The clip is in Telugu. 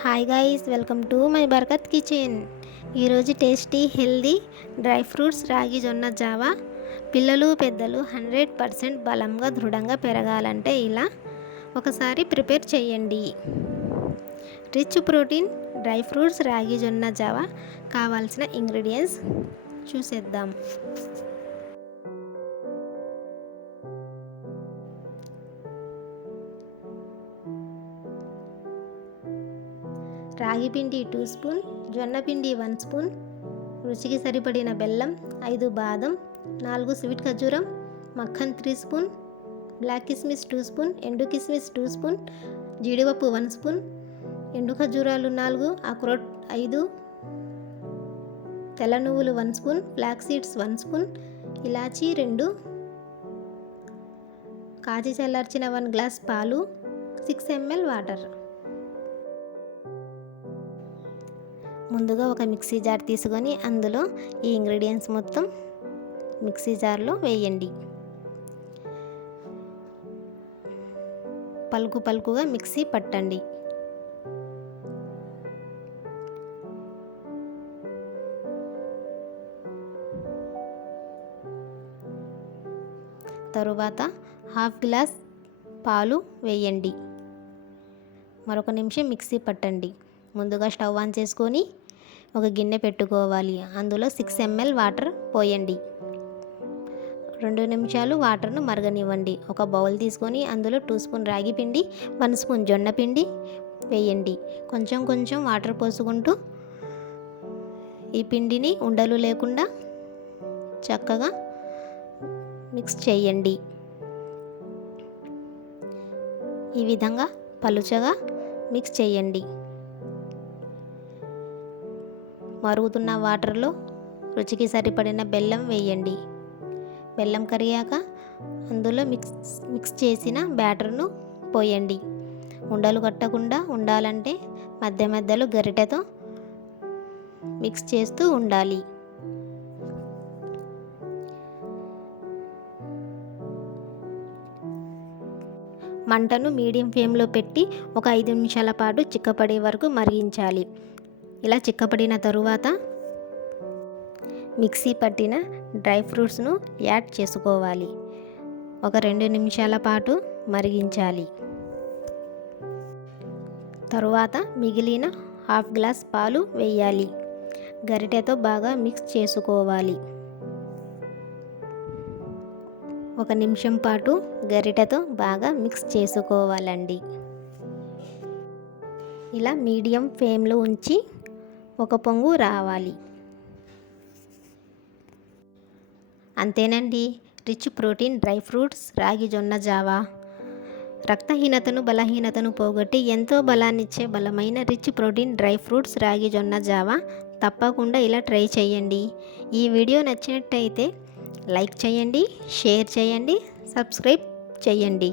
Hi guys, welcome to my Barkat kitchen. ఈరోజు టేస్టీ హెల్దీ డ్రై ఫ్రూట్స్ రాగి జొన్న జావా. పిల్లలు పెద్దలు 100% బలంగా దృఢంగా పెరగాలంటే ఇలా ఒకసారి ప్రిపేర్ చేయండి. రిచ్ ప్రోటీన్ డ్రై ఫ్రూట్స్ రాగి జొన్న జావా. కావాల్సిన ఇంగ్రీడియంట్స్ చూసేద్దాం. రాగి పిండి 2 స్పూన్, జొన్న పిండి 1 స్పూన్, రుచికి సరిపడిన బెల్లం 5 బాదం, 4 స్వీట్ ఖర్జూరం, మక్కన్ 3 స్పూన్, బ్లాక్ కిస్మిస్ 2 స్పూన్, ఎండు కిస్మిస్ 2 స్పూన్, జీడిపప్పు 1 స్పూన్, ఎండు ఖర్జూరాలు 4, అక్రోట్ 5, తెల్ల నువ్వులు 1 స్పూన్, ఫ్లాక్ సీడ్స్ 1 స్పూన్, ఇలాచీ 2, కాచి చల్లార్చిన 1 గ్లాస్ పాలు, 6 ml వాటర్. ముందుగా ఒక మిక్సీ జార్ తీసుకొని అందులో ఈ ఇంగ్రీడియంట్స్ మొత్తం మిక్సీ జార్లో వేయండి. పలుకుగా మిక్సీ పట్టండి. తరువాత హాఫ్ గ్లాస్ పాలు వేయండి. మరొక నిమిషం మిక్సీ పట్టండి. ముందుగా స్టవ్ ఆన్ చేసుకొని ఒక గిన్నె పెట్టుకోవాలి. అందులో 6 ml వాటర్ పోయండి. 2 నిమిషాలు వాటర్ను మరగనివ్వండి. ఒక బౌల్ తీసుకొని అందులో 2 స్పూన్ రాగి పిండి, 1 స్పూన్ జొన్న పిండి వేయండి. కొంచెం వాటర్ పోసుకుంటూ ఈ పిండిని ఉండలు లేకుండా చక్కగా మిక్స్ చేయండి. ఈ విధంగా పలుచగా మిక్స్ చేయండి. మరుగుతున్న వాటర్లో రుచికి సరిపడిన బెల్లం వేయండి. బెల్లం కరిగాక అందులో మిక్స్ చేసిన బ్యాటర్ను పోయండి. ఉండలు కట్టకుండా ఉండాలంటే మధ్యలో గరిటెతో మిక్స్ చేస్తూ ఉండాలి. మంటను మీడియం ఫ్లేమ్లో పెట్టి ఒక 5 నిమిషాల పాటు చిక్కపడే వరకు మరిగించాలి. ఇలా చిక్కపడిన తరువాత మిక్సీ పట్టిన డ్రై ఫ్రూట్స్ను యాడ్ చేసుకోవాలి. ఒక 2 నిమిషాల పాటు మరిగించాలి. తరువాత మిగిలిన హాఫ్ గ్లాస్ పాలు వేయాలి. గరిటెతో బాగా మిక్స్ చేసుకోవాలి. 1 నిమిషం పాటు గరిటెతో బాగా మిక్స్ చేసుకోవాలండి. ఇలా మీడియం ఫ్లేమ్లో ఉంచి ఒక పొంగు రావాలి. అంతేనండి, రిచ్ ప్రోటీన్ డ్రై ఫ్రూట్స్ రాగి జొన్న జావా. రక్తహీనతను బలహీనతను పోగొట్టి ఎంతో బలాన్నిచ్చే బలమైన రిచ్ ప్రోటీన్ డ్రై ఫ్రూట్స్ రాగి జొన్న జావా. తప్పకుండా ఇలా ట్రై చేయండి. ఈ వీడియో నచ్చినట్టయితే లైక్ చేయండి, షేర్ చేయండి, సబ్స్క్రైబ్ చేయండి.